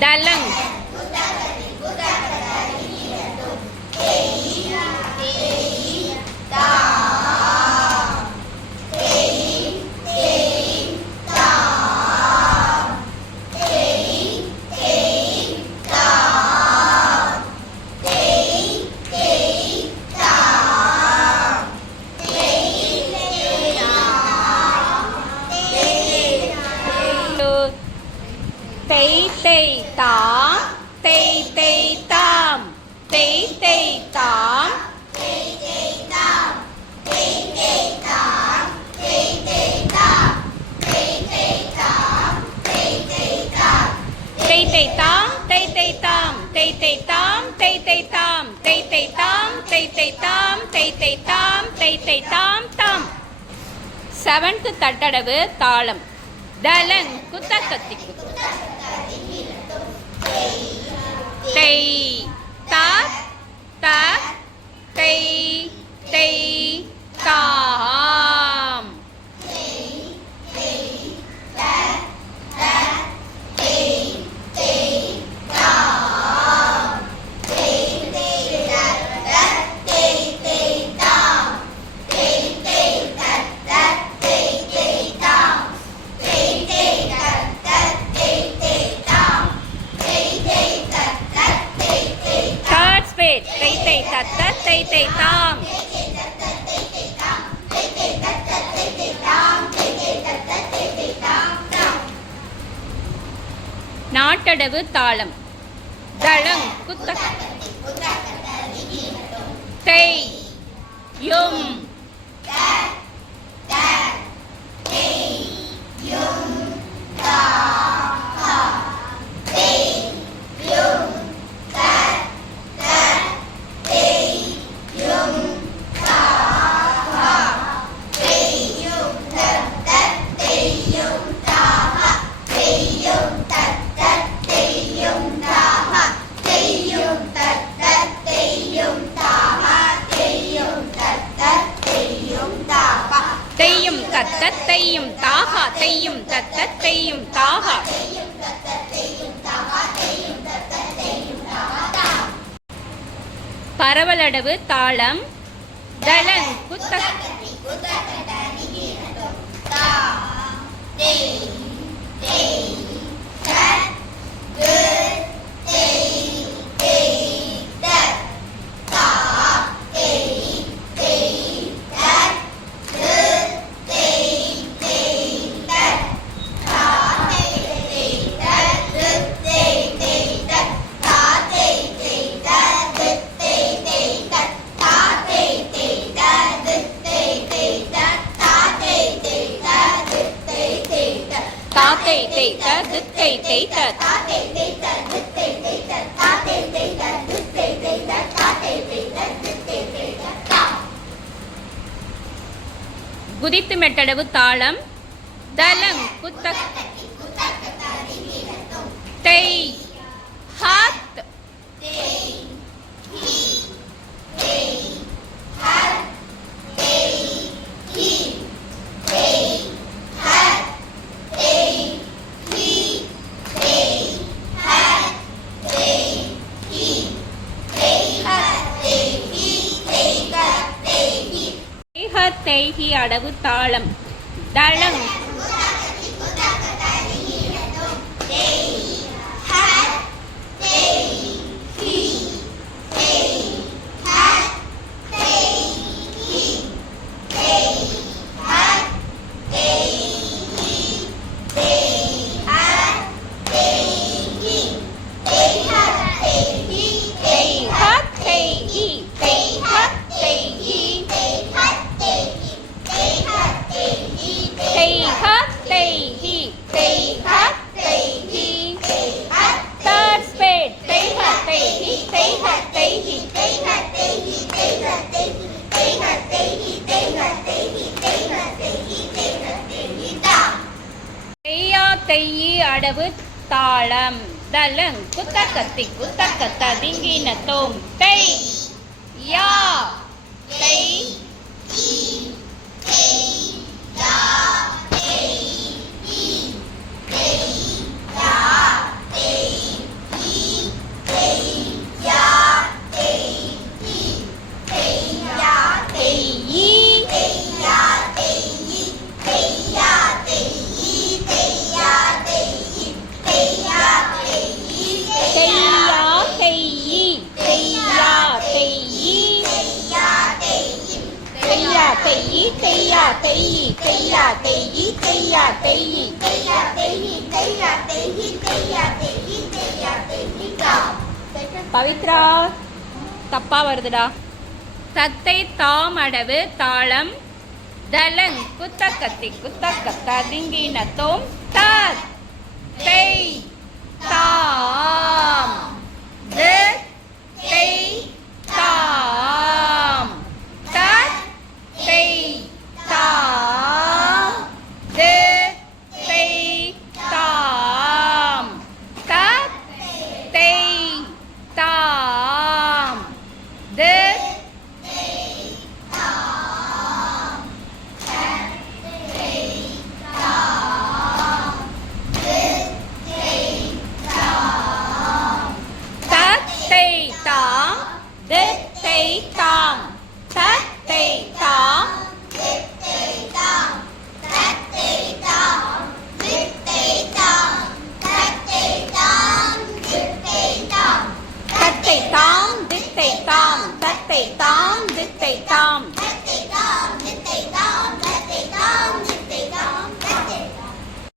தலங் Tây tây tóm, tây tây tóm, tây tây tóm, tây tây tóm, tây tây tóm, tây tây tóm, tây tây tóm, tây tây tóm, tây tây tóm, tây tây tóm, tây tây tóm, tây tây tóm, tây tây tóm, tây tây tóm, tây tây tóm, tây tây tóm தம். Seventh தட்டடவு தாளம். தலங் குத்தக்கத்தி Tây tát tát tây tây tóm Tây tây tát tát tây tây tóm. Nattadavu தாளம். தளங் குத்த தை யும் Tayum tattat tayum taha tayum tattat tayum taha. பரவலடவு தாளம். தலங் குத்த tây tây ta đứt tây tây ta குதித்து மெட்டடவு தாளம். தலங் குத்த தை ஹாத் தேகி அடவு தாளம். தளங் தெய்யி அடவு தாளம். தலங் குத்தக்கத்தி குத்தக்கத்த திங்கின தோம் தை யா தை தெய்யா தெய்யி தெய்யா தெய்யி தெய்யா தெய்யி தெய்யா தெய்யி தெய்யா தெய்யி தெய்யா தெய்யி தெய்யா தெய்யி தாம். பவித்ரா தப்பா வருதுடா. தத்தை தாமடவு தாளம் தலங் குத்தக்கத்தி குத்தக்கத்த திங்கின தோம் தத் தெய்